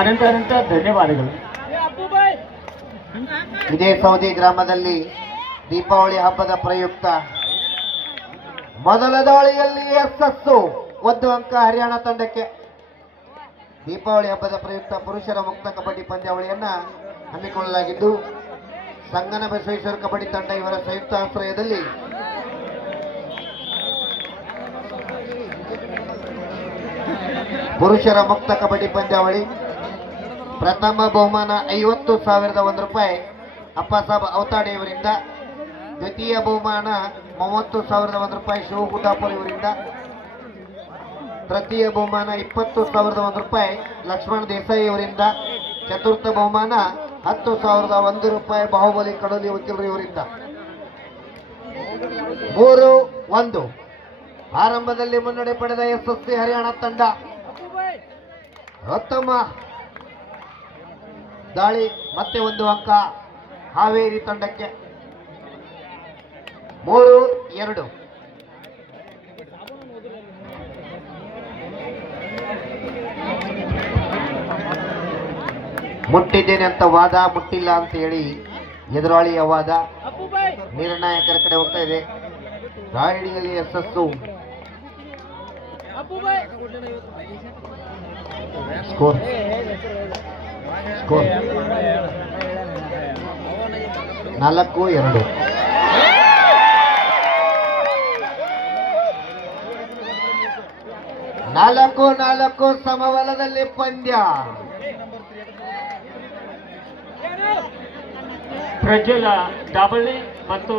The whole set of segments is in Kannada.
ಅನಂತ ಅನಂತ ಧನ್ಯವಾದಗಳು. ಇದೇ ಸೌದಿ ಗ್ರಾಮದಲ್ಲಿ ದೀಪಾವಳಿ ಹಬ್ಬದ ಪ್ರಯುಕ್ತ ಮೊದಲ ದಾಳಿಯಲ್ಲಿ ಯಶಸ್ಸು 1 ಅಂಕ ಹರಿಯಾಣ ತಂಡಕ್ಕೆ. ದೀಪಾವಳಿ ಹಬ್ಬದ ಪ್ರಯುಕ್ತ ಪುರುಷರ ಮುಕ್ತ ಕಬಡ್ಡಿ ಪಂದ್ಯಾವಳಿಯನ್ನ ಹಮ್ಮಿಕೊಳ್ಳಲಾಗಿದ್ದು ಸಂಗನ ಬಸವೇಶ್ವರ ಕಬಡ್ಡಿ ತಂಡ ಇವರ ಸಂಯುಕ್ತ ಆಶ್ರಯದಲ್ಲಿ ಪುರುಷರ ಮುಕ್ತ ಕಬಡ್ಡಿ ಪಂದ್ಯಾವಳಿ ಪ್ರಥಮ ಬಹುಮಾನ 50,001 ರೂಪಾಯಿ ಅಪ್ಪಸಾಬ್ ಅವತಾಡೆ ಇವರಿಂದ, ದ್ವಿತೀಯ ಬಹುಮಾನ 30,001 ರೂಪಾಯಿ ಶಿವ ಗುಡ್ಡಾಪುರ ಇವರಿಂದ, ತೃತೀಯ ಬಹುಮಾನ 20,001 ರೂಪಾಯಿ ಲಕ್ಷ್ಮಣ ದೇಸಾಯಿ ಅವರಿಂದ, ಚತುರ್ಥ ಬಹುಮಾನ 10,001 ರೂಪಾಯಿ ಬಾಹುಬಲಿ ಕಡೋಲಿ ವಕೀಲರು ಇವರಿಂದ. 3-1 ಆರಂಭದಲ್ಲಿ ಮುನ್ನಡೆ ಪಡೆದ ಎಸ್ಎಸ್ಸಿ ಹರಿಯಾಣ ತಂಡ ಉತ್ತಮ ದಾಳಿ, ಮತ್ತೆ 1 ಅಂಕ ಹಾವೇರಿ ತಂಡಕ್ಕೆ. 3-2 ಮುಟ್ಟಿದ್ದೇನೆ ಅಂತ ವಾದ, ಮುಟ್ಟಿಲ್ಲ ಅಂತ ಹೇಳಿ ಎದುರಾಳಿಯ ವಾದ ನಿರ್ಣಾಯಕರ ಕಡೆ ಹೋಗ್ತಾ ಇದೆ. ರಾಯಡಿಯಲ್ಲಿ ಯಶಸ್ಸು. ಸ್ಕೋರ್ 4-2. 4-4 ಸಮಬಲದಲ್ಲಿ ಪಂದ್ಯ. ಪ್ರಜ್ವಲ ಡಾಬಳ್ಳಿ ಮತ್ತು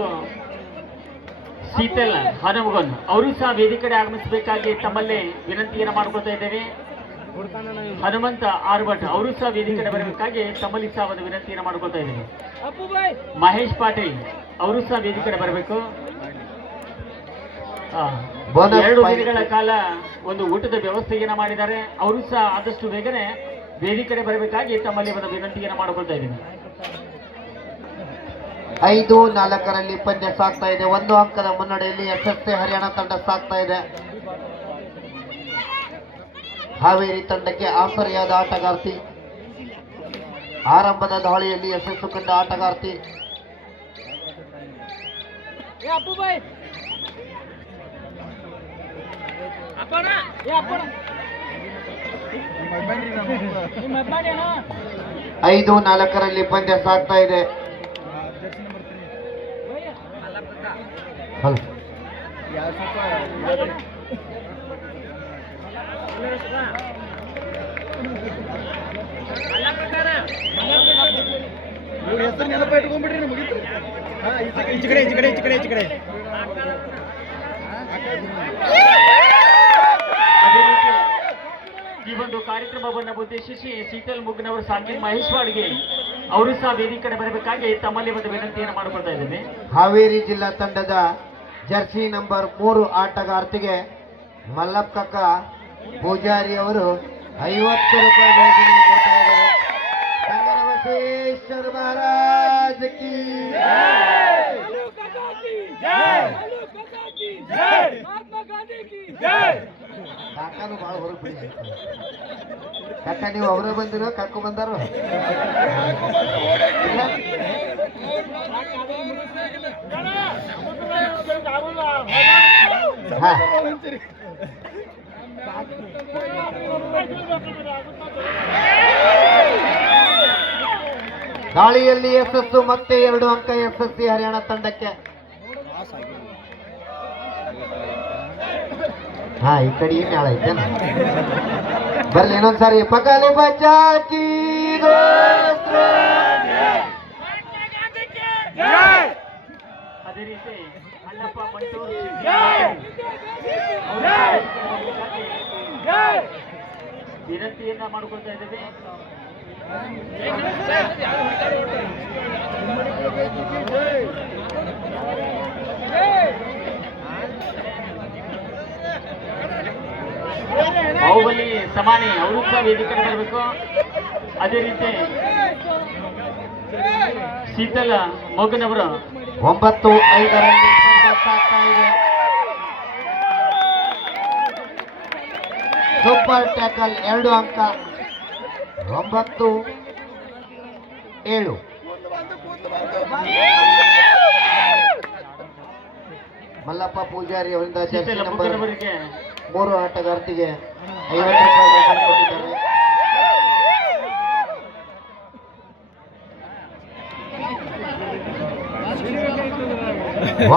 ಶೀತಲ್ ಹನುಮಗನ್ ಅವರು ಸಹ ವೇದಿಕೆ ಕಡೆ ಆಗಮಿಸಬೇಕಾಗಿ ತಮ್ಮಲ್ಲಿ ವಿನಂತಿಯನ್ನು ಮಾಡ್ಕೊಳ್ತಾ ಇದ್ದೇವೆ. ಹನುಮಂತ ಆರ್ಭಟ್ ಅವರು ಸಹ ವೇದಿಕೆ ಕಡೆ ಬರಬೇಕಾಗಿ ತಮ್ಮಲ್ಲಿ ಸಹ ಒಂದು ವಿನಂತಿಯನ್ನು ಮಾಡ್ಕೊಳ್ತಾ ಇದ್ದೇವೆ. ಮಹೇಶ್ ಪಾಟೀಲ್ ಅವರು ಸಹ ವೇದಿಕೆ ಕಡೆ ಬರಬೇಕು. 2 ದಿನಗಳ ಕಾಲ ಒಂದು ಊಟದ ವ್ಯವಸ್ಥೆಯನ್ನು ಮಾಡಿದ್ದಾರೆ. ಅವರು ಸಹ ಆದಷ್ಟು ಬೇಗನೆ ವೇದಿಕೆ ಕಡೆ ಬರಬೇಕಾಗಿ ತಮ್ಮಲ್ಲಿ ಒಂದು ವಿನಂತಿಯನ್ನು ಮಾಡ್ಕೊಳ್ತಾ ಇದ್ದೀನಿ. 5-4 ಪಂದ್ಯ ಸಾಗ್ತಾ ಇದೆ. 1 ಅಂಕದ ಮುನ್ನಡೆಯಲ್ಲಿ ಎಸ್ಎಸ್ಸಿ ಹರಿಯಾಣ ತಂಡ ಸಾಗ್ತಾ ಇದೆ. ಹಾವೇರಿ ತಂಡಕ್ಕೆ ಆಸರೆಯಾದ ಆಟಗಾರ್ತಿ, ಆರಂಭದ ದಾಳಿಯಲ್ಲಿ ಯಶಸ್ಸು ಕಂಡ ಆಟಗಾರ್ತಿ. ಐದು 4 ಪಂದ್ಯ ಸಾಗ್ತಾ ಇದೆ. ಹೆಸರು ನೆನಪ ಇಟ್ಕೊಂಡ್ಬಿಟ್ರಿ ಮುಗಿತು. ಈಚೆ ಕಡೆ ಅದೇ ರೀತಿ ಈ ಒಂದು ಕಾರ್ಯಕ್ರಮವನ್ನು ಉದ್ದೇಶಿಸಿ ಶೀತಲ್ ಮುಗ್ನವರು ಸಾಕಿನ್ ಮಹೇಶ್ವಾಡ್ಗೆ ಅವರು ಸಹ ವೇದಿಕೆ ಕಡೆ ಬರಬೇಕಾಗಿ ತಮ್ಮಲ್ಲಿ ಒಂದು ವಿನಂತಿಯನ್ನು ಮಾಡಿಕೊಳ್ತಾ ಇದ್ದೇನೆ. ಹಾವೇರಿ ಜಿಲ್ಲಾ ತಂಡದ ಜರ್ಸಿ ನಂಬರ್ 3 ಆಟಗಾರ್ತಿಗೆ ಮಲ್ಲಪ್ಪ ಪೂಜಾರಿ ಅವರು 50 ರೂಪಾಯಿ ಬಹುಮಾನ ಕೊಡ್ತಾ ಇದ್ದಾರೆ. ಸಂಗನ ಬಸವೇಶ್ವರ ಮಹಾರಾಜ ಕಿ ಕಾಕಾನು ಬಹಳ ಹೊರಗೆ ಬಿಡಿ. ಕಾಕ ನೀವು ಅವರೇ ಬಂದಿರೋ ಕಾಕು ಬಂದಾರೋ? ದಾಳಿಯಲ್ಲಿ ಯಶಸ್ಸು, ಮತ್ತೆ 2 ಅಂಕ ಎಸ್ಎಸ್ಸಿ ಹರಿಯಾಣ ತಂಡಕ್ಕೆ. ಈ ಕಡೆ ಏನ್ ಹಾಳ ಐತೆ ಬರ್ಲಿ ಇನ್ನೊಂದ್ಸಾರಿ. ಪಕಾಲಿ ಬಚಾಕಿ ಅದೇ ರೀತಿ ಅಣ್ಣಪ್ಪ ವಿನಂತಿಯನ್ನ ಮಾಡಿಕೊಳ್ತಾ ಇದ್ದೇವೆ. ಬಾಹುಬಲಿ ಸಮಾನಿ ಅವರು ಸಹ ವೇದಿಕೆ ಬರಬೇಕು. ಅದೇ ರೀತಿ ಶೀತಲ ಮೊಗ್ನವರು 9-5 ಸಾಗ್ತಾ ಇದೆ. ಸೂಪರ್ ಟ್ಯಾಕಲ್ 2 ಅಂಕ. 9-7. ಮಲ್ಲಪ್ಪ ಪೂಜಾರಿ ಅವರಿಂದ ಜರ್ಸಿ ನಂಬರ್ 3 ಆಟಗಾರ್ತಿಗೆ 50 ರೂಪಾಯಿ ಬಹುಮಾನ ಕೊಟ್ಟಿದ್ದಾರೆ.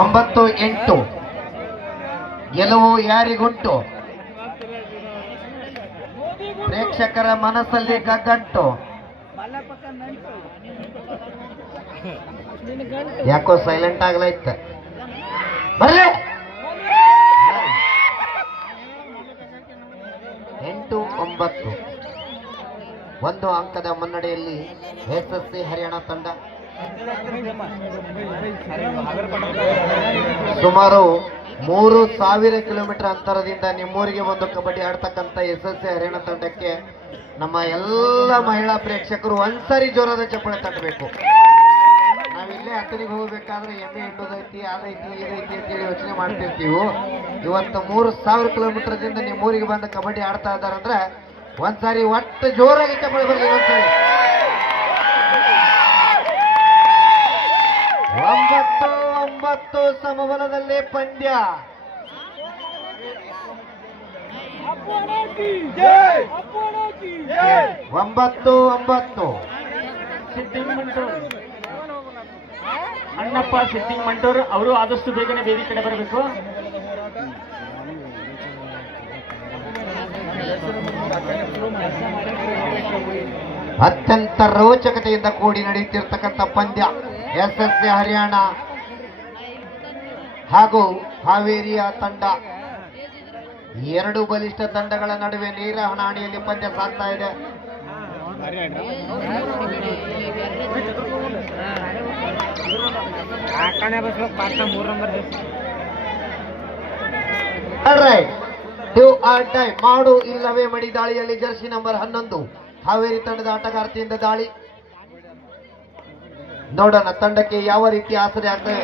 ಒಂಬತ್ತು 8 ಗೆಲುವು ಯಾರಿಗುಂಟು? ಪ್ರೇಕ್ಷಕರ ಮನಸ್ಸಲ್ಲಿ ಗಗ್ಗಂಟು. ಯಾಕೋ ಸೈಲೆಂಟ್ ಆಗ್ಲೈತೆ. ಬರ್ರಿ 8-9 1 ಅಂಕದ ಮುನ್ನಡೆಯಲ್ಲಿ ಎಸ್ಎಸ್ಸಿ ಹರಿಯಾಣ ತಂಡ. ಸುಮಾರು 3000 ಕಿಲೋಮೀಟರ್ ಅಂತರದಿಂದ ನಿಮ್ಮೂರಿಗೆ ಬಂದು ಕಬಡ್ಡಿ ಆಡ್ತಕ್ಕಂಥ ಎಸ್ಎಸ್ಸಿ ಹರಿಯಾಣ ತಂಡಕ್ಕೆ ನಮ್ಮ ಎಲ್ಲ ಮಹಿಳಾ ಪ್ರೇಕ್ಷಕರು ಒಂದ್ಸರಿ ಜೋರಾದ ಚಪ್ಪಾಳೆ ತಟ್ಟಬೇಕು. ನಾವಿಲ್ಲೇ ಹತ್ತನಿಗೆ ಹೋಗ್ಬೇಕಾದ್ರೆ ಎಮ್ಮೆ ಹಿಂಡೋದೈತಿ, ಅದೈತಿ, ಇದೈತಿ ಅಂತೇಳಿ ಯೋಚನೆ ಮಾಡ್ತಿರ್ತೀವಿ. ಇವತ್ತು 3000 ಕಿಲೋಮೀಟರ್ದಿಂದ ನಿಮ್ಮೂರಿಗೆ ಬಂದು ಕಬಡ್ಡಿ ಆಡ್ತಾ ಇದ್ದಾರಂದ್ರೆ ಒಂದ್ಸಾರಿ ಒಟ್ಟು ಜೋರಾಗಿ ಚಪ್ಪಾಳೆ ಬರಲಿ. ಒಂದ್ಸರಿ 9-9 ಸಮಬಲದಲ್ಲಿ ಪಂದ್ಯ. 9-9 ಸಿದ್ದಿಂಗ್ ಮಂಟೂರ್, ಅಣ್ಣಪ್ಪ ಸಿದ್ದಿಂಗ್ ಮಂಟೂರ್ ಅವರು ಆದಷ್ಟು ಬೇಗನೆ ವೇದಿಕೆ ಕಡೆ ಬರಬೇಕು. ಅತ್ಯಂತ ರೋಚಕತೆಯಿಂದ ಕೂಡಿ ನಡೆಯುತ್ತಿರ್ತಕ್ಕಂಥ ಪಂದ್ಯ ಎಸ್ಎಸ್ಸಿ ಹರಿಯಾಣ ಹಾಗೂ ಹಾವೇರಿಯ ತಂಡ. ಎರಡು ಬಲಿಷ್ಠ ತಂಡಗಳ ನಡುವೆ ನೇರ ಹಣಾಹಣಿಯಲ್ಲಿ ಪಂದ್ಯ ಸಾಗ್ತಾ ಇದೆ. ಮಾಡು ಇಲ್ಲವೇ ಮಡಿ ದಾಳಿಯಲ್ಲಿ ಜರ್ಸಿ ನಂಬರ್ 11 ಹಾವೇರಿ ತಂಡದ ಆಟಗಾರ್ತಿಯಿಂದ ದಾಳಿ. ನೋಡೋಣ ತಂಡಕ್ಕೆ ಯಾವ ರೀತಿ ಆಸರೆ ಆಗ್ತದೆ.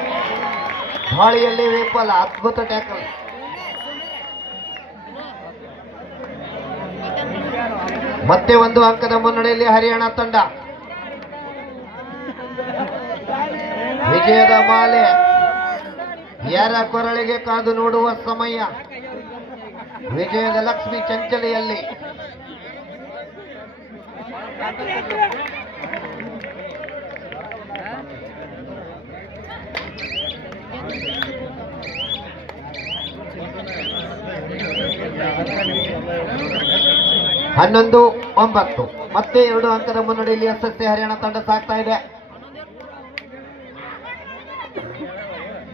ದಾಳಿಯಲ್ಲಿ ವಿಫಲ, ಅದ್ಭುತ ಟ್ಯಾಕಲ್. ಮತ್ತೆ 1 ಅಂಕದ ಮುನ್ನಡೆಯಲ್ಲಿ ಹರಿಯಾಣ ತಂಡ. ವಿಜಯದ ಮಾಲೆ ಯಾರ ಕೊರಳಿಗೆ ಕಾದು ನೋಡುವ ಸಮಯ. ವಿಜಯದ ಲಕ್ಷ್ಮಿ ಚಂಚಲೆಯಲ್ಲಿ. ಹನ್ನೊಂದು 9 ಮತ್ತೆ 2 ಅಂಕದ ಮುನ್ನಡೆಯಲ್ಲಿ ಎಸ್ಎಸ್ಸಿ ಹರಿಯಾಣ ತಂಡ ಸಾಗ್ತಾ ಇದೆ.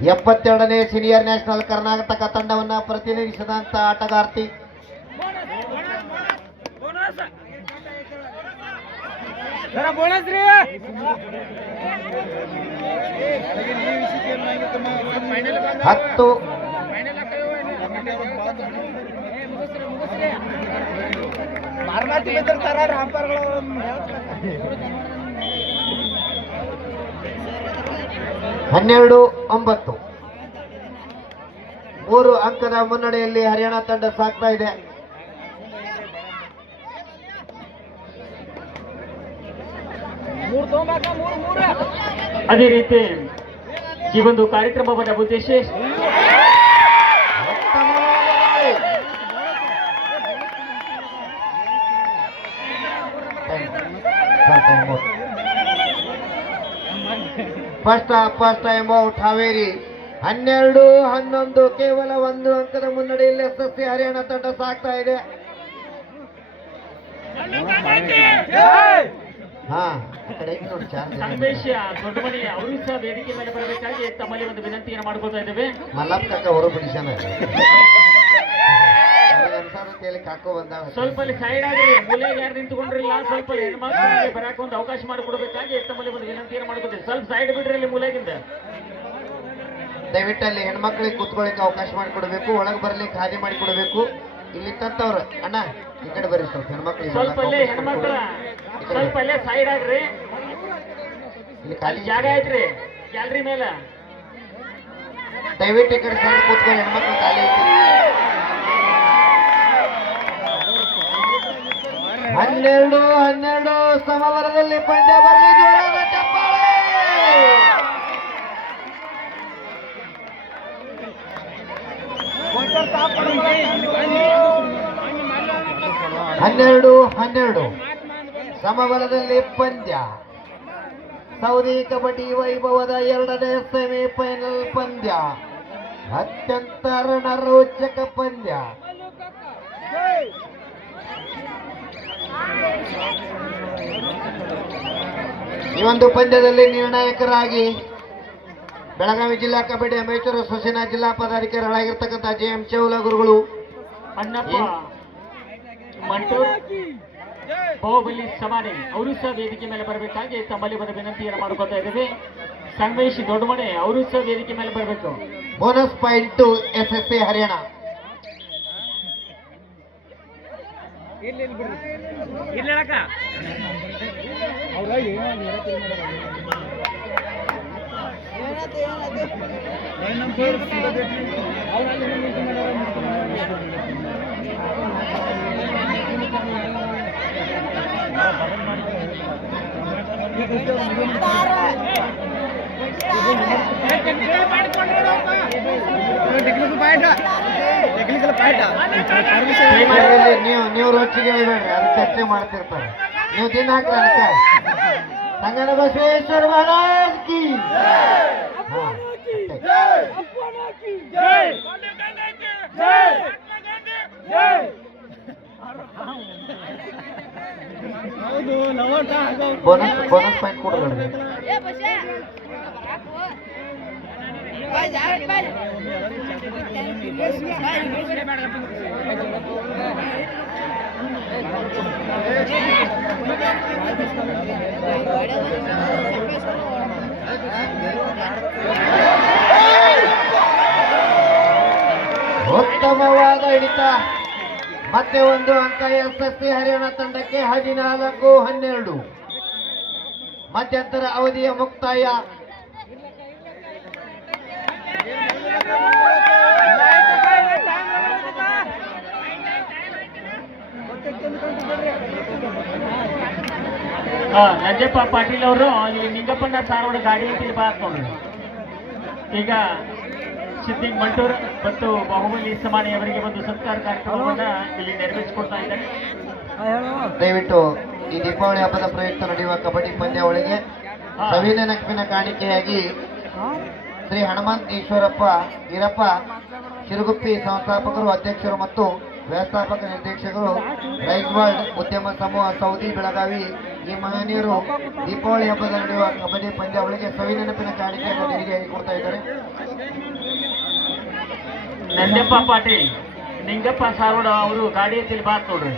72ನೇ ಸೀನಿಯರ್ ನ್ಯಾಷನಲ್ ಕರ್ನಾಟಕ ತಂಡವನ್ನ ಪ್ರತಿನಿಧಿಸಿದಂತ ಆಟಗಾರ್ತಿ. ಹತ್ತು 12-9 3 ಅಂಕದ ಮುನ್ನಡೆಯಲ್ಲಿ ಹರಿಯಾಣ ತಂಡ ಸಾಗ್ತಾ ಇದೆ. ಅದೇ ರೀತಿ ಈ ಒಂದು ಕಾರ್ಯಕ್ರಮದ ಉದ್ದೇಶ ಫಸ್ಟ್ ಟೈಮ್ ಔಟ್ ಹಾವೇರಿ. 12-11 ಕೇವಲ 1 ಅಂಕದ ಮುನ್ನಡೆಯಲ್ಲಿ ಎಸ್ಎಸ್ಸಿ ಹರಿಯಾಣ ತಂಡ ಸಾಗ್ತಾ ಇದೆ. ಸಂದೇಶ ದೊಡ್ಡಮನಿ ಅವರು ಸಹ ವೇದಿಕೆ ಮೇಲೆ ಬರಬೇಕಾಗಿ ತಮ್ಮಲ್ಲಿ ಒಂದು ವಿನಂತಿಯನ್ನು ಮಾಡ್ಕೊತಾ ಇದ್ದೇವೆ. ಮಲ್ಲಪ್ಪ ಕಾಕ ಅವರು ಬಿಡಿಸ್ಯಾನ ಕಾಕೋ ಬಂದ. ಸ್ವಲ್ಪ ಅಲ್ಲಿ ಸೈಡ್ ಆಗ್ರಿ, ಮೂಲೆಗೆ ಯಾರು ನಿಂತುಕೊಂಡ್ರಿಲ್ಲ, ಸ್ವಲ್ಪ ಹೆಣ್ಮಕ್ಳಿಗೆ ಬರಾಕ ಒಂದು ಅವಕಾಶ ಮಾಡಿಕೊಡ್ಬೇಕಾಗಿ ತಮ್ಮಲ್ಲಿ ಒಂದು ವಿನಂತಿಯನ್ನು ಮಾಡ್ಕೊತೀವಿ. ಸ್ವಲ್ಪ ಸೈಡ್ ಬಿಡ್ರಿ ಅಲ್ಲಿ ಮೂಲೆಗಿಂದ. ದಯವಿಟ್ಟು ಅಲ್ಲಿ ಹೆಣ್ಮಕ್ಳಿಗೆ ಕೂತ್ಕೊಳ್ಳಿಕ್ಕೆ ಅವಕಾಶ ಮಾಡಿಕೊಡ್ಬೇಕು, ಒಳಗೆ ಬರ್ಲಿಕ್ಕೆ ಹಾದಿ ಮಾಡಿಕೊಡ್ಬೇಕು. ಇಲ್ಲಿ ತಂತವ್ರು ಅಣ್ಣ ಈ ಕಡೆ ಬರ್ರಿ, ಸ್ವಲ್ಪ ಹೆಣ್ಮಕ್ಳಿಗೆ ಸ್ವಲ್ಪ ಅಲ್ಲೇ ಹೆಣ್ಮಕ್ಳ ಸ್ವಲ್ಪ ಅಲ್ಲೇ ಸೈಡ್ ಆಗ್ರಿ. ಇಲ್ಲಿ ಖಾಲಿ ಜಾಗ ಐತ್ರಿ ಗ್ಯಾಲರಿ ಮೇಲೆ. ದಯವಿಟ್ಟು ಈ ಕಡೆ ಸೈಡ್ ಕೂತ್ಕೊಂಡು, ಹೆಣ್ಮಕ್ಳು ಖಾಲಿ ಐತಿ. 12 ಸಮಬಲದಲ್ಲಿ ಪಂದ್ಯ ಬರಲಿ. ಜೋರಾದ ಚಪ್ಪಾಳೆ. 12 ಸಮಬಲದಲ್ಲಿ ಪಂದ್ಯ. ಸೌದಿ ಕಬಡ್ಡಿ ವೈಭವದ 2ನೇ ಸೆಮಿಫೈನಲ್ ಪಂದ್ಯ. ಅತ್ಯಂತ ರಣರೋಚಕ ಪಂದ್ಯ. ಈ ಒಂದು ಪಂದ್ಯದಲ್ಲಿ ನಿರ್ಣಾಯಕರಾಗಿ ಬೆಳಗಾವಿ ಜಿಲ್ಲಾ ಕಬಡ್ಡಿ ಅಮೇಚೂರ್ ಅಸೋಸಿಯೇಷನ್ ಜಿಲ್ಲಾ ಪದಾಧಿಕಾರಿಗಳಾಗಿರ್ತಕ್ಕಂಥ JM ಚೌಲ ಗುರುಗಳು, ಅಣ್ಣಪ್ಪ ಮಂಟೂರ್, ಬಾಹುಬಲಿ ಸಮಾನೆ ಅವರು ಸಹ ವೇದಿಕೆ ಮೇಲೆ ಬರಬೇಕಾಗಿ ತಮ್ಮಲ್ಲಿ ಒಂದು ವಿನಂತಿಯನ್ನು ಮಾಡ್ಕೊತಾ ಇದ್ದೇವೆ. ಸಂಗಮೇಶ್ ದೊಡ್ಡಮನೆ ಅವರು ಸಹ ವೇದಿಕೆ ಮೇಲೆ ಬರಬೇಕು. Bonus point to SSC Haryana. ನೀವು ರೋಚಿಗೆ ಹೇಳ್ಬೇಡ್ರಿ, ಅದು ಚರ್ಚೆ ಮಾಡ್ತಿರ್ತಾರೆ. ನೀವು ದಿನ ಹಾಕ್ರಿ ಅದಕ್ಕೆ. ಸಂಗನ ಬಸವೇಶ್ವರ ಮಹಾರಾಜ್ ಕಿ. ಹಾ, ಬೋನಸ್ ಪಾಯಿಂಟ್ ಕೊಡ್ರಿ. ಉತ್ತಮವಾದ ಹಿಡಿತ. ಮತ್ತೆ ಒಂದು ಅಂಕ SSC ಹರಿಯಾಣ ತಂಡಕ್ಕೆ. 14-12 ಮಧ್ಯಂತರ ಅವಧಿಯ ಮುಕ್ತಾಯ. ನಂಜಪ್ಪ ಪಾಟೀಲ್ ಅವರು ಇಲ್ಲಿ ನಿಂಗಪ್ಪನ ಸಾರೋಡ ಗಾಡಿ ಅಂತ ಬಾತ್ ನೋಡ್ರಿ. ಈಗ ಸಿದ್ದಿಕ್ ಮಂಟೂರ್ ಮತ್ತು ಬಾಹುಬಲಿ ಸಮಾನೆ ಅವರಿಗೆ ಒಂದು ಸತ್ಕಾರ ಕಾರ್ಯಕ್ರಮವನ್ನ ಇಲ್ಲಿ ನೆರವೇರಿಸಿಕೊಡ್ತಾ ಇದ್ದಾರೆ. ದಯವಿಟ್ಟು ಈ ದೀಪಾವಳಿ ಹಬ್ಬದ ಪ್ರಯುಕ್ತ ನಡೆಯುವ ಕಬಡ್ಡಿ ಪಂದ್ಯಾವಳಿಗೆ ಸವಿನ ನಕ್ಪಿನ ಕಾಣಿಕೆಯಾಗಿ ಶ್ರೀ ಹನುಮಂತ ಈಶ್ವರಪ್ಪ ಈರಪ್ಪ ಶಿರುಗುಪ್ಪಿ ಸಂಸ್ಥಾಪಕರು, ಅಧ್ಯಕ್ಷರು ಮತ್ತು ವ್ಯವಸ್ಥಾಪಕ ನಿರ್ದೇಶಕರು, ರೈಸ್ ವರ್ಲ್ಡ್ ಉದ್ಯಮ ಸಮೂಹ ಸೌದಿ ಬೆಳಗಾವಿ ಈ ಮಹನೀಯರು ದೀಪಾವಳಿ ಹಬ್ಬದಲ್ಲಿ ನಡೆಯುವ ಕಬಡ್ಡಿ ಪಂದ್ಯಾವಳಿಗೆ ಸವಿನೆನಪಿನ ಕಾಣಿಕೆಯನ್ನು ದೇಣಿಗೆಯಾಗಿ ಕೊಡ್ತಾ ಇದ್ದಾರೆ. ನಂಜಪ್ಪ ಪಾಟೀಲ್, ನಿಂಗಪ್ಪ ಸಾರೋಡ ಅವರು ಗಾಡಿ ಅಂತ ಬಾತ್ ನೋಡ್ರಿ.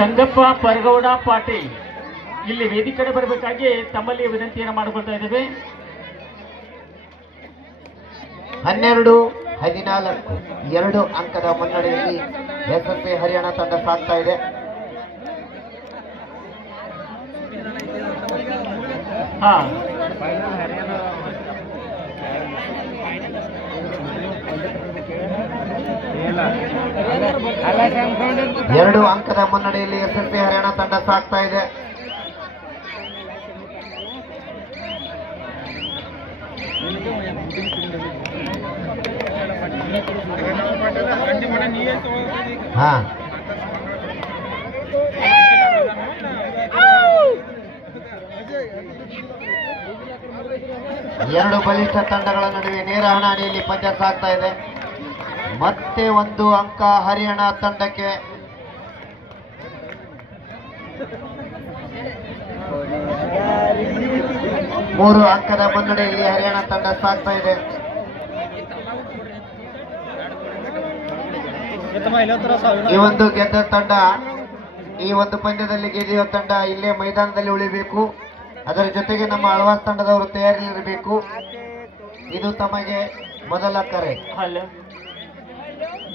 ಸಂಗಪ್ಪ ಪರಗೌಡ ಪಾಟೀಲ್ ಇಲ್ಲಿ ವೇದಿಕೆ ಕಡೆ ಬರಬೇಕಾಗಿ ತಮ್ಮಲ್ಲಿ ವಿನಂತಿಯನ್ನು ಮಾಡಿಕೊಳ್ತಾ ಇದ್ದೇವೆ. 12-14 2 ಅಂಕದ ಮುನ್ನಡೆಯಲ್ಲಿ SSC ಹರಿಯಾಣ ತಂಡ ಸಾಗ್ತಾ ಇದೆ. ಹಾ, 2 ಅಂಕದ ಮುನ್ನಡೆಯಲ್ಲಿ SSC ಹರಿಯಾಣ ತಂಡ ಸಾಗ್ತಾ ಇದೆ. ಹಾ, ಎರಡು ಬಲಿಷ್ಠ ತಂಡಗಳ ನಡುವೆ ನೇರ ಹಣಾಹಣಿಯಲ್ಲಿ ಪಂದ್ಯ ಸಾಗ್ತಾ ಇದೆ. ಮತ್ತೆ ಒಂದು ಅಂಕ ಹರಿಯಾಣ ತಂಡಕ್ಕೆ. ಮೂರು ಅಂಕದ ಮುನ್ನಡೆಯಲ್ಲಿ ಹರಿಯಾಣ ತಂಡ ಸಾಗ್ತಾ ಇದೆ. ಈ ಒಂದು ಗೆದ್ದ ತಂಡ, ಈ ಒಂದು ಪಂದ್ಯದಲ್ಲಿ ಗೆದ್ದಿರುವ ತಂಡ ಇಲ್ಲೇ ಮೈದಾನದಲ್ಲಿ ಉಳಿಬೇಕು. ಅದರ ಜೊತೆಗೆ ನಮ್ಮ ಆಳ್ವಾಸ್ ತಂಡದವರು ತಯಾರಿಯಲ್ಲಿರಬೇಕು. ಇದು ತಮಗೆ ಮೊದಲ ಕರೆ. ಹಲೋ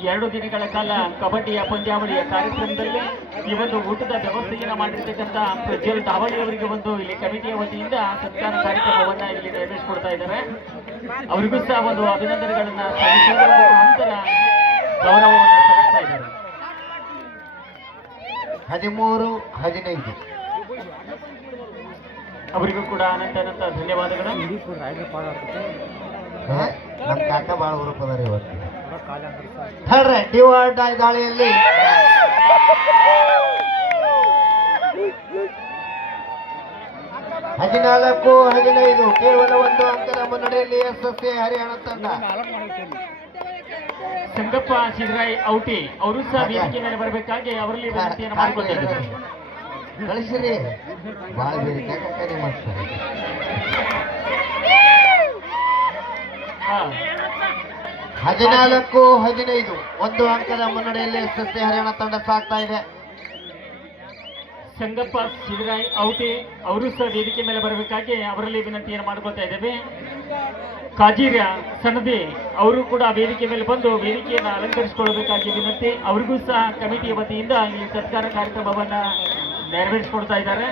2 ದಿನಗಳ ಕಾಲ ಕಬಡ್ಡಿಯ ಪಂದ್ಯಾವಳಿಯ ಕಾರ್ಯಕ್ರಮದಲ್ಲಿ ಈ ಒಂದು ಊಟದ ವ್ಯವಸ್ಥೆಯನ್ನು ಮಾಡಿರ್ತಕ್ಕಂಥ ಪ್ರಜ್ವಲ್ ದಾವಳಿ ಅವರಿಗೆ ಒಂದು ಇಲ್ಲಿ ಕಮಿಟಿಯ ವತಿಯಿಂದ ಸತ್ಕಾರ ಕಾರ್ಯಕ್ರಮವನ್ನ ಇಲ್ಲಿ ನೆರವೇರಿಸಿಕೊಡ್ತಾ ಇದ್ದಾರೆ. ಅವರಿಗೂ ಸಹ ಒಂದು ಅಭಿನಂದನೆಗಳನ್ನ ಸಲ್ಲಿಸುವುದರ ನಂತರ ಗೌರವವನ್ನು ಸಲ್ಲಿಸ್ತಾ ಇದ್ದಾರೆ. 13-15 ಅವರಿಗೂ ಕೂಡ ಅನಂತ ಧನ್ಯವಾದಗಳು. ನಮ್ಮ ಕಾಕ ಬಾಳ ಹುರುಪದಾರೆ ಇವತ್ತು. ಹೇಳ್ರೆ ಡಿವೈಡ್ ದಾಳಿಯಲ್ಲಿ ಹದಿನಾಲ್ಕು 15 ಕೇವಲ 1 ಅಂಕದ ಮುನ್ನಡೆಯಲ್ಲಿ ಎಸ್ಎಸ್ಸಿ ಹರಿಯಾಣ ತಂಡ. ಸಂಗಪ್ಪ ಸಿದ್ದರಾಯ್ ಔಟಿ ಅವರು ಸಹ ವೇದಿಕೆ ಮೇಲೆ ಬರಬೇಕಾಗಿ ಅವರಲ್ಲಿ ವಿನಂತಿಯನ್ನು ಮಾಡಿಕೊಟ್ಟಿದ್ದಾರೆ. ಕಳಿಸಿರಿ ಬಾಳ ಬೇರೆ ಕರೆ ಮಾಡ್ತಾರೆ. 14-15 1 ಅಂಕದ ಮುನ್ನಡೆಯಲ್ಲಿ ಎಸ್ಎಸ್ಸಿ ಹರಿಯಾಣ ತಂಡ ಸಾಗ್ತಾ ಇದೆ. ಸಂಗಪ್ಪ ಸಿದ್ದರಾಯ್ ಔಟಿ ಅವರು ಸಹ ವೇದಿಕೆ ಮೇಲೆ ಬರಬೇಕಾಗಿ ಅವರಲ್ಲಿ ವಿನಂತಿಯನ್ನು ಮಾಡಿಕೊಳ್ತಾ ಇದ್ದೇವೆ. ಕಾಜೀರ್ಯ ಸನದಿ ಅವರು ಕೂಡ ವೇದಿಕೆ ಮೇಲೆ ಬಂದು ವೇದಿಕೆಯನ್ನು ಅಲಂಕರಿಸಿಕೊಳ್ಳಬೇಕಾಗಿ ವಿನಂತಿ. ಅವರಿಗೂ ಸಹ ಕಮಿಟಿಯ ವತಿಯಿಂದ ಈ ಸತ್ಕಾರ ಕಾರ್ಯಕ್ರಮವನ್ನ ನೆರವೇರಿಸಿಕೊಡ್ತಾ ಇದ್ದಾರೆ.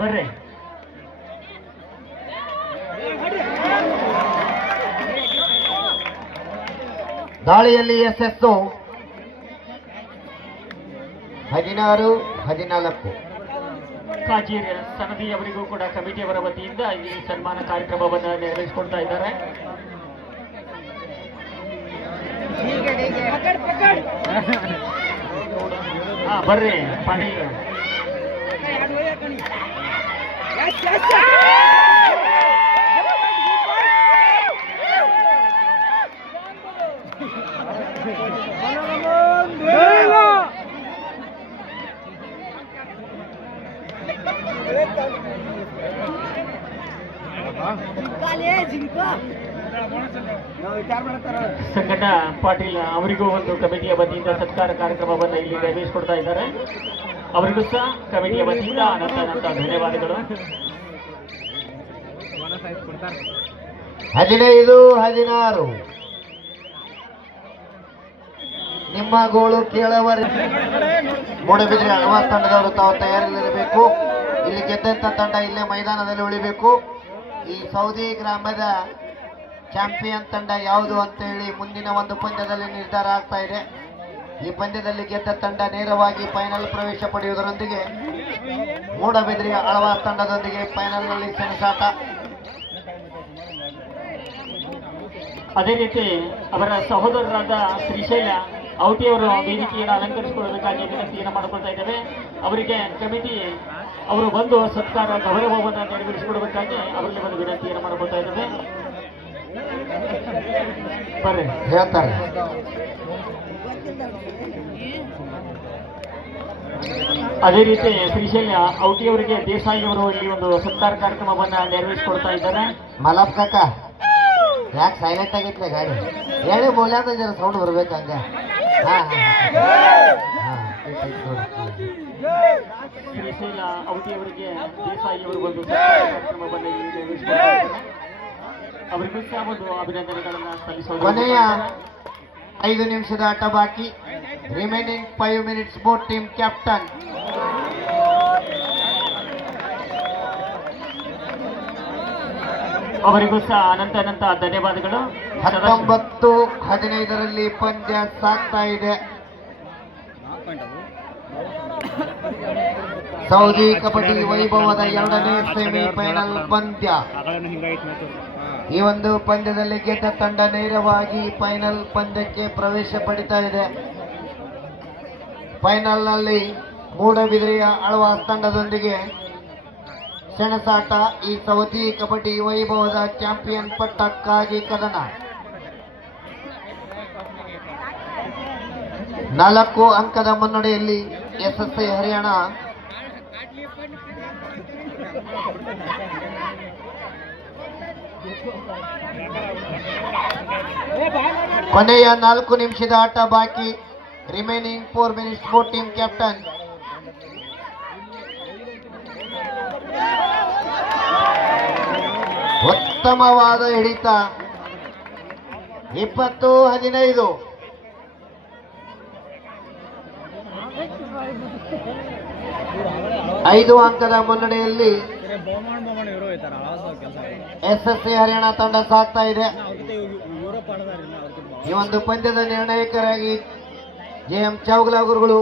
ಬರ್ರಿ. ದಾಳಿಯಲ್ಲಿ ಎಸ್ಎಸ್ಒ 16-14 ಕಾಜೀರ್ ಸನದಿ ಅವರಿಗೂ ಕೂಡ ಕಮಿಟಿಯವರ ವತಿಯಿಂದ ಈ ಸನ್ಮಾನ ಕಾರ್ಯಕ್ರಮವನ್ನು ನೆರವೇರಿಸಿಕೊಡ್ತಾ ಇದ್ದಾರೆ. ಬರ್ರಿ ಪಾಣಿ. ಸಂಗಣ್ಣ ಪಾಟೀಲ್ ಅವರಿಗೂ ಒಂದು ಕಮಿಟಿಯ ವತಿಯಿಂದ ಸತ್ಕಾರ ಕಾರ್ಯಕ್ರಮವನ್ನು ಇಲ್ಲಿ ನೆರವೇರಿಸಿಕೊಡ್ತಾ ಇದ್ದಾರೆ. ಅವರಿಗೂ ಸಹ ಕಮಿಟಿಯ ವತಿಯಿಂದ ಅನಂತ ಧನ್ಯವಾದಗಳು. 15-16 ನಿಮ್ಮ ಗೋಳು ಕೇಳವರ ಮೂಡಬಿದ್ರೆ ಅಳವಾಸ್ ತಂಡದವರು ತಾವು ತಯಾರಿಯಲ್ಲಿರಬೇಕು. ಇಲ್ಲಿ ಗೆದ್ದಂತ ತಂಡ ಇಲ್ಲೇ ಮೈದಾನದಲ್ಲಿ ಉಳಿಬೇಕು. ಈ ಸೌದಿ ಗ್ರಾಮದ ಚಾಂಪಿಯನ್ ತಂಡ ಯಾವುದು ಅಂತ ಹೇಳಿ ಮುಂದಿನ ಒಂದು ಪಂದ್ಯದಲ್ಲಿ ನಿರ್ಧಾರ ಆಗ್ತಾ ಇದೆ. ಈ ಪಂದ್ಯದಲ್ಲಿ ಗೆದ್ದ ತಂಡ ನೇರವಾಗಿ ಫೈನಲ್ ಪ್ರವೇಶ ಪಡೆಯುವುದರೊಂದಿಗೆ ಮೂಡಬಿದ್ರಿಯ ಅಳವಾಸ್ ತಂಡದೊಂದಿಗೆ ಫೈನಲ್ನಲ್ಲಿ ಸೆಣಸಾಟ. ಅದೇ ರೀತಿ ಅವರ ಸಹೋದರರಾದ ಶ್ರೀಶೈಲ ಔಟಿಯವರು ವೇದಿಕೆಯನ್ನು ಅಲಂಕರಿಸಿಕೊಳ್ಳಬೇಕಾಗಿ ವಿನಂತಿಯನ್ನು ಮಾಡಿಕೊಳ್ತಾ ಇದ್ದೇವೆ. ಅವರಿಗೆ ಕಮಿಟಿ ಅವರು ಬಂದು ಸತ್ಕಾರ ಗೌರವವನ್ನು ನೆರವೇರಿಸಿಕೊಡಬೇಕಾಗಿ ಅವರಲ್ಲಿ ಒಂದು ವಿನಂತಿಯನ್ನು ಮಾಡಿಕೊಳ್ತಾ ಇದ್ದೇವೆ. ಬರ್ರಿ ಹೇಳ್ತಾರೆ. ಅದೇ ರೀತಿ ಶ್ರೀಶೈಲ ಔಟಿಯವರಿಗೆ ದೇಸಾಯಿ ಅವರು ಇಲ್ಲಿ ಒಂದು ಸತ್ಕಾರ ಕಾರ್ಯಕ್ರಮವನ್ನು ನೆರವೇರಿಸಿಕೊಡ್ತಾ ಇದ್ದಾರೆ. ಮಲಪ್ ಕಾಕ ಯಾಕೆ ಸೈಲೆಂಟ್ ಆಗಿತ್ಲೆ ಗಾಡಿ ಹೇಳಿ ಬೋಲ್ಯಾಂದ ಜರ ಸೌಂಡ್ ಬರ್ಬೇಕಂಗ. ಶ್ರೀಶೈಲ ಔಟಿಯವರಿಗೆ ದೇಸಾಯಿ ಅವರು ಒಂದು ಸತ್ಕಾರ ಕಾರ್ಯಕ್ರಮವನ್ನು ಇಲ್ಲಿ ನೆರವೇರಿಸಿಕೊಡ್ತಾ ಇದ್ದಾರೆ. ಅವರಿಗೂ ಸಹ ಒಂದು ಅಭಿನಂದನೆಗಳನ್ನು ಸಲ್ಲಿಸೋದು. ಕೊನೆಯ 5 ನಿಮಿಷದ ಆಟ ಬಾಕಿ. Remaining 5 minutes both team captain ಅವರಿಗೂ ಸಹ ಅನಂತ ಧನ್ಯವಾದಗಳು. 19-15 ಪಂದ್ಯ ಸಾಗ್ತಾ ಇದೆ. ಸೌದಿ ಕಬಡ್ಡಿ ವೈಭವದ 2ನೇ ಸೆಮಿಫೈನಲ್ ಪಂದ್ಯ. ಈ ಒಂದು ಪಂದ್ಯದಲ್ಲಿ ಗೆದ್ದ ತಂಡ ನೇರವಾಗಿ ಫೈನಲ್ ಪಂದ್ಯಕ್ಕೆ ಪ್ರವೇಶ ಪಡಿತಾ ಇದೆ. ಫೈನಲ್ನಲ್ಲಿ ಮೂಡಬಿದ್ರಿಯ ಅಳವಾಸ್ ತಂಡದೊಂದಿಗೆ ಸೆಣಸಾಟ. ಈ ಸೌದಿ ಕಬಡ್ಡಿ ವೈಭವದ ಚಾಂಪಿಯನ್ ಪಟ್ಟಕ್ಕಾಗಿ ಕದನ. 4 ಅಂಕದ ಮುನ್ನಡೆಯಲ್ಲಿ ಎಸ್ಎಸ್ಸಿ ಹರಿಯಾಣ. ಕೊನೆಯ 4 ನಿಮಿಷದ ಆಟ ಬಾಕಿ. Remaining 4 minutes both team captain ಉತ್ತಮವಾದ ಹಿಡಿತ. 20-15. ಐದು ಅಂಕದ ಮುನ್ನಡೆಯಲ್ಲಿ ಎಸ್ಎಸ್ಸಿ ಹರಿಯಾಣ ತಂಡ ಸಾಗ್ತಾ ಇದೆ. ಈ ಒಂದು ಪಂದ್ಯದ ನಿರ್ಣಾಯಕರಾಗಿ JM ಚೌಗಲ ಗುರುಗಳು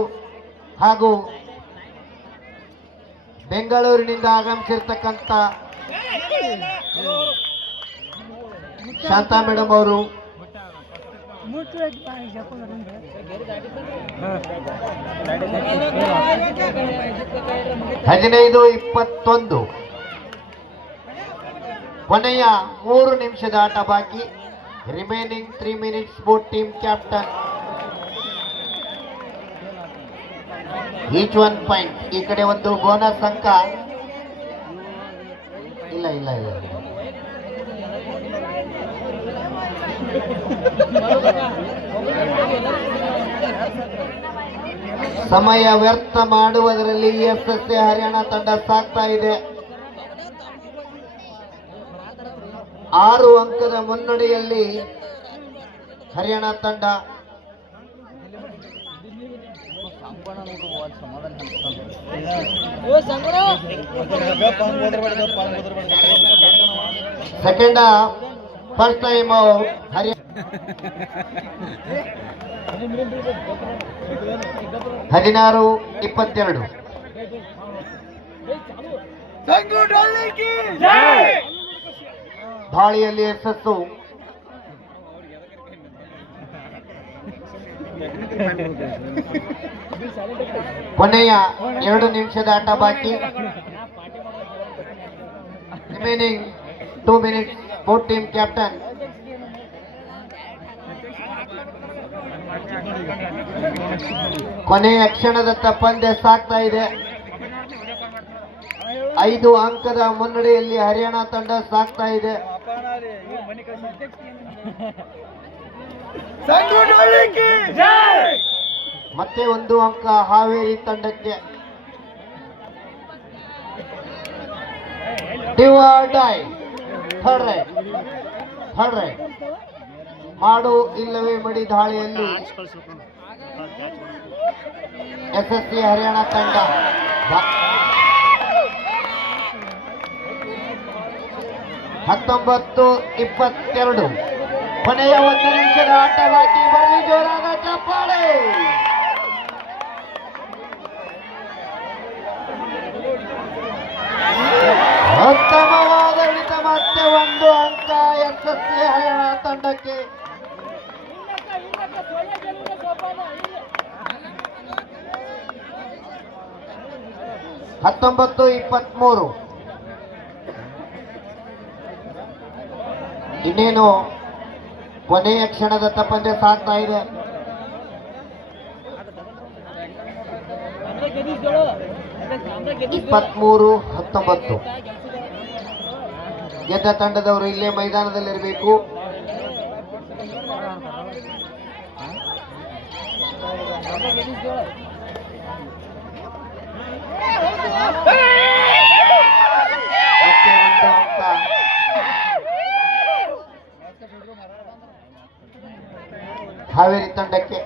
ಹಾಗೂ ಬೆಂಗಳೂರಿನಿಂದ ಆಗಮಿಸಿರ್ತಕ್ಕಂಥ ಶಾಂತಾ ಮೇಡಮ್ ಅವರು 15-21. ಕೊನೆಯ 3 ನಿಮಿಷದ ಆಟ ಬಾಕಿ. Remaining 3 minutes. Both team captain each 1 point. ಈ ಕಡೆ ಒಂದು ಬೋನಸ್ ಅಂಕ ಇಲ್ಲ ಇಲ್ಲ ಇಲ್ಲ ಸಮಯ ವ್ಯರ್ಥ ಮಾಡುವುದರಲ್ಲಿ ಎಸ್ಎಸ್ಸಿ ಹರಿಯಾಣ ತಂಡ ಸಾಗ್ತಾ ಇದೆ. 6 ಅಂಕದ ಮುನ್ನಡೆಯಲ್ಲಿ ಹರಿಯಾಣ ತಂಡ. Second first time Haryana 16-22. ದಾಳಿಯಲ್ಲಿ ಯಶಸ್ಸು. ಕೊನೆಯ 2 ನಿಮಿಷದ ಆಟ ಬಾಕಿ. Remaining 2 minutes. Both team captain ಕೊನೆಯ ಕ್ಷಣದತ್ತ ಪಂದ್ಯ ಸಾಗ್ತಾ ಇದೆ. 5 ಅಂಕದ ಮುನ್ನಡೆಯಲ್ಲಿ ಹರಿಯಾಣ ತಂಡ ಸಾಗ್ತಾ ಇದೆ. ಮತ್ತೆ 1 ಅಂಕ ಹಾವೇರಿ ತಂಡಕ್ಕೆ. ಥರ್ಡ್ ರೈಟ್ ಮಾಡು ಇಲ್ಲವೇ ಮಡಿ ದಾಳಿಯಲ್ಲಿ ಎಸ್ಎಸ್ಸಿ ಹರಿಯಾಣ ತಂಡ 19-22. ಕೊನೆಯ 1 ನಿಮಿಷದ ಆಟ ಬಾಕಿ. ಬರಲಿ ಜೋರಾದ ಚಪ್ಪಾಳೆ. ಉತ್ತಮವಾದ ಹಿಡಿತ. ಮತ್ತೆ 1 ಅಂಕ ಎಸ್ಎಸ್ಸಿ ಹರಿಯಾಣ ತಂಡಕ್ಕೆ. ಹತ್ತೊಂಬತ್ತು 23. ಇನ್ನೇನು ಕೊನೆಯ ಕ್ಷಣದತ್ತ ಪಂದ್ಯ ಸಾಗ್ತಾ ಇದೆ. 23-19. ಗೆದ್ದ ತಂಡದವರು ಇಲ್ಲೇ ಮೈದಾನದಲ್ಲಿರಬೇಕು. ಮತ್ತೆ 1 ಅಂಕ ಹಾವೇರಿ ತಂಡಕ್ಕೆ.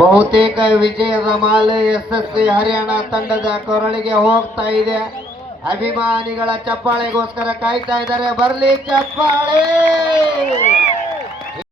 ಬಹುತೇಕ ವಿಜಯದ ಮಾಲೆ ಎಸ್ಎಸ್ಸಿ ಹರಿಯಾಣ ತಂಡದ ಕೊರಳಿಗೆ ಹೋಗ್ತಾ ಇದೆ. ಅಭಿಮಾನಿಗಳ ಚಪ್ಪಾಳೆಗೋಸ್ಕರ ಕಾಯ್ತಾ ಇದ್ದಾರೆ. ಬರ್ಲಿ ಚಪ್ಪಾಳೆ.